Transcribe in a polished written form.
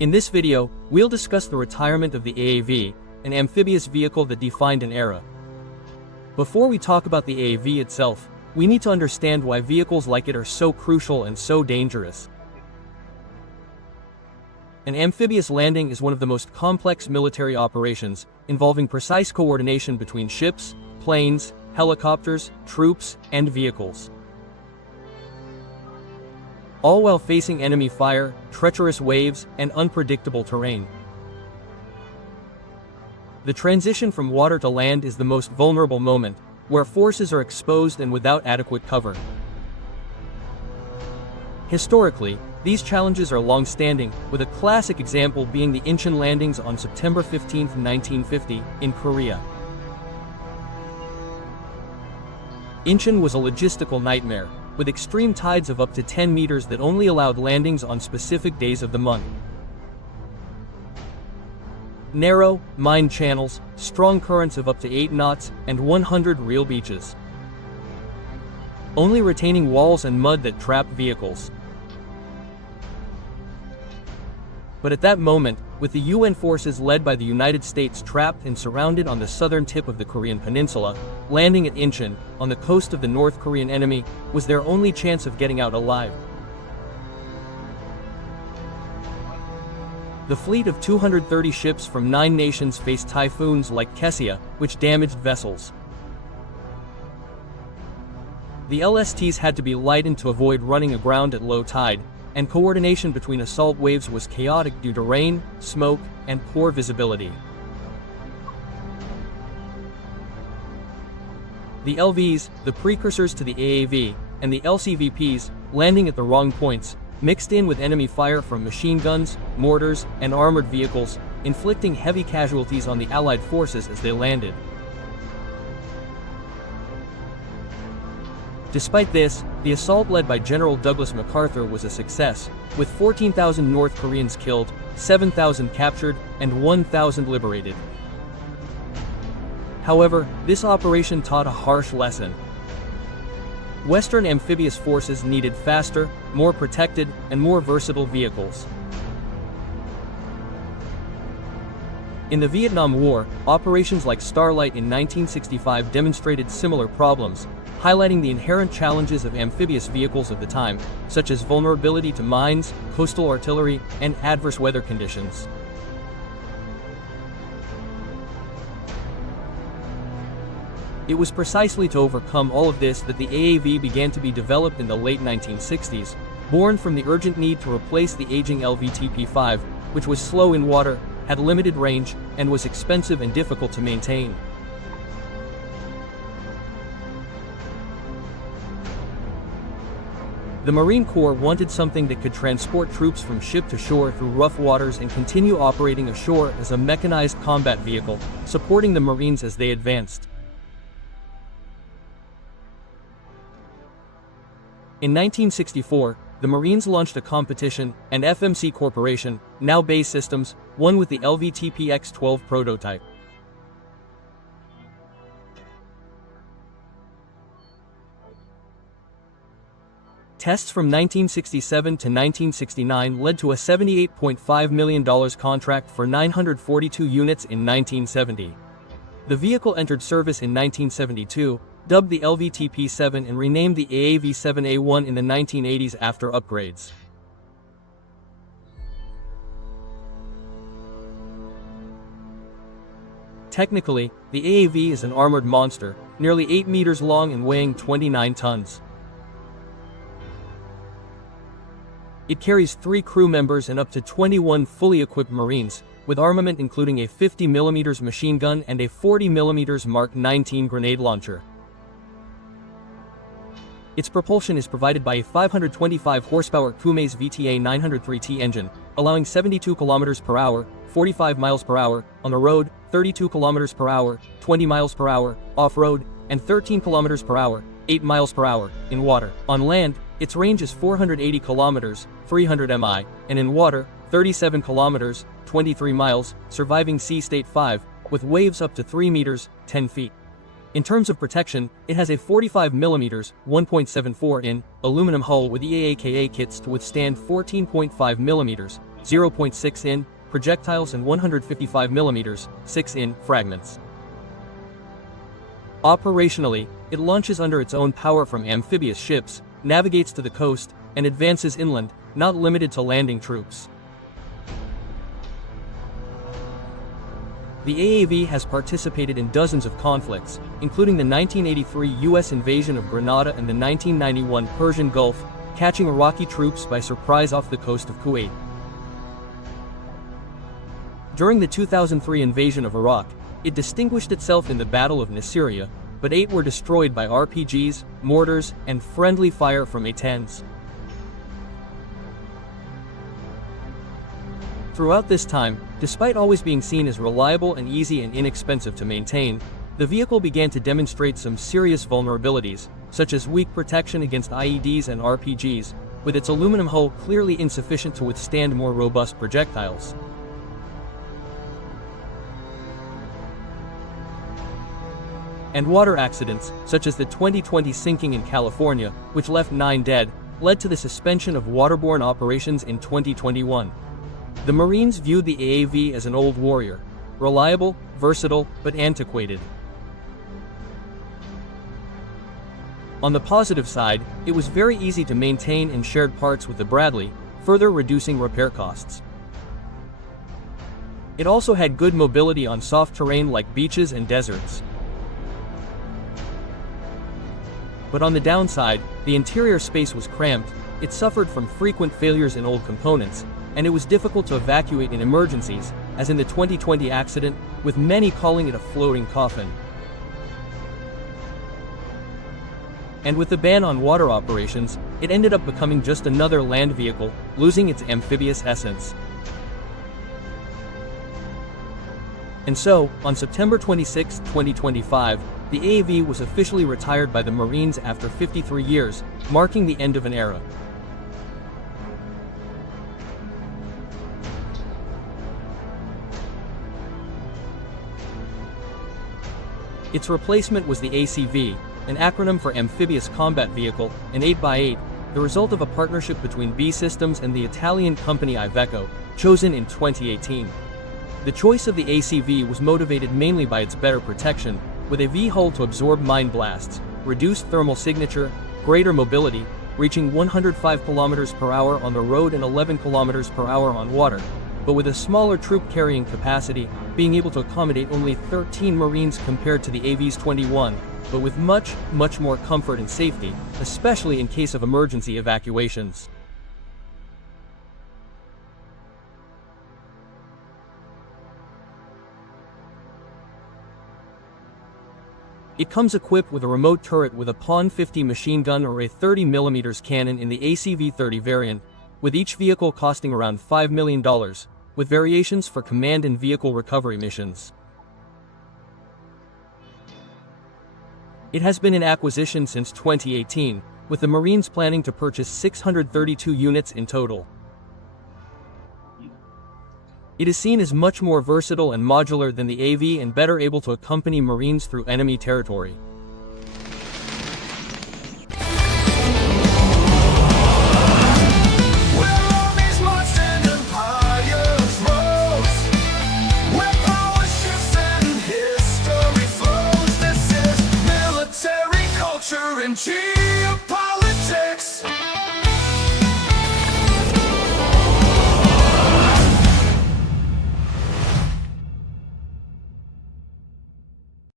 In this video, we'll discuss the retirement of the AAV, an amphibious vehicle that defined an era. Before we talk about the AAV itself, we need to understand why vehicles like it are so crucial and so dangerous. An amphibious landing is one of the most complex military operations, involving precise coordination between ships, planes, helicopters, troops, and vehicles. All while facing enemy fire, treacherous waves, and unpredictable terrain. The transition from water to land is the most vulnerable moment, where forces are exposed and without adequate cover. Historically, these challenges are long-standing, with a classic example being the Incheon landings on September 15, 1950, in Korea. Incheon was a logistical nightmare, with extreme tides of up to 10 meters that only allowed landings on specific days of the month. Narrow, mined channels, strong currents of up to 8 knots, and 100 real beaches. Only retaining walls and mud that trapped vehicles. But at that moment, with the UN forces led by the United States trapped and surrounded on the southern tip of the Korean peninsula, landing at Incheon, on the coast of the North Korean enemy, was their only chance of getting out alive. The fleet of 230 ships from 9 nations faced typhoons like Kessia, which damaged vessels. The LSTs had to be lightened to avoid running aground at low tide, and coordination between assault waves was chaotic due to rain, smoke, and poor visibility. The LVs, the precursors to the AAV, and the LCVPs, landing at the wrong points, mixed in with enemy fire from machine guns, mortars, and armored vehicles, inflicting heavy casualties on the Allied forces as they landed. Despite this, the assault led by General Douglas MacArthur was a success, with 14,000 North Koreans killed, 7,000 captured, and 1,000 liberated. However, this operation taught a harsh lesson. Western amphibious forces needed faster, more protected, and more versatile vehicles. In the Vietnam War, operations like Starlight in 1965 demonstrated similar problems, highlighting the inherent challenges of amphibious vehicles of the time, such as vulnerability to mines, coastal artillery, and adverse weather conditions. It was precisely to overcome all of this that the AAV began to be developed in the late 1960s, born from the urgent need to replace the aging LVTP-5, which was slow in water, had limited range, and was expensive and difficult to maintain. The Marine Corps wanted something that could transport troops from ship to shore through rough waters and continue operating ashore as a mechanized combat vehicle, supporting the Marines as they advanced. In 1964, the Marines launched a competition, and FMC Corporation, now BAE Systems, won with the LVTP-X-12 prototype. Tests from 1967 to 1969 led to a $78.5 million contract for 942 units in 1970. The vehicle entered service in 1972, dubbed the LVTP-7 and renamed the AAV-7A1 in the 1980s after upgrades. Technically, the AAV is an armored monster, nearly 8 meters long and weighing 29 tons. It carries 3 crew members and up to 21 fully equipped Marines, with armament including a 50mm machine gun and a 40mm Mark 19 grenade launcher. Its propulsion is provided by a 525 horsepower Cummins VTA 903T engine, allowing 72 km per hour, 45 miles per hour, on the road, 32 km per hour, 20 miles per hour, off-road, and 13 km per hour, 8 miles per hour, in water. On land, its range is 480 kilometers, 300 mi, and in water, 37 kilometers, 23 miles, surviving sea state 5, with waves up to 3 meters, 10 feet. In terms of protection, it has a 45mm, 1.74 in, aluminum hull with EAKA kits to withstand 14.5mm, 0.6 in projectiles and 155 mm 6 in fragments. Operationally, it launches under its own power from amphibious ships, navigates to the coast, and advances inland, not limited to landing troops. The AAV has participated in dozens of conflicts, including the 1983 U.S. invasion of Grenada and the 1991 Persian Gulf, catching Iraqi troops by surprise off the coast of Kuwait. During the 2003 invasion of Iraq, it distinguished itself in the Battle of Nasiriyah, but 8 were destroyed by RPGs, mortars, and friendly fire from A-10s. Throughout this time, despite always being seen as reliable and easy and inexpensive to maintain, the vehicle began to demonstrate some serious vulnerabilities, such as weak protection against IEDs and RPGs, with its aluminum hull clearly insufficient to withstand more robust projectiles. And water accidents, such as the 2020 sinking in California, which left 9 dead, led to the suspension of waterborne operations in 2021. The Marines viewed the AAV as an old warrior, reliable, versatile, but antiquated. On the positive side, it was very easy to maintain and shared parts with the Bradley, further reducing repair costs. It also had good mobility on soft terrain like beaches and deserts. But on the downside, the interior space was cramped, it suffered from frequent failures in old components, and it was difficult to evacuate in emergencies, as in the 2020 accident, with many calling it a floating coffin. And with the ban on water operations, it ended up becoming just another land vehicle, losing its amphibious essence. And so, on September 26, 2025, the AAV was officially retired by the Marines after 53 years, marking the end of an era. Its replacement was the ACV, an acronym for Amphibious Combat Vehicle, an 8x8, the result of a partnership between B Systems and the Italian company Iveco, chosen in 2018. The choice of the ACV was motivated mainly by its better protection, with a V-hull to absorb mine blasts, reduced thermal signature, greater mobility, reaching 105 km per hour on the road and 11 km per hour on water, but with a smaller troop carrying capacity, being able to accommodate only 13 Marines compared to the AV's 21, but with much more comfort and safety, especially in case of emergency evacuations. It comes equipped with a remote turret with a PON 50 machine gun or a 30mm cannon in the ACV-30 variant, with each vehicle costing around $5 million, with variations for command and vehicle recovery missions. It has been in acquisition since 2018, with the Marines planning to purchase 632 units in total. It is seen as much more versatile and modular than the AV and better able to accompany Marines through enemy territory. Cheese!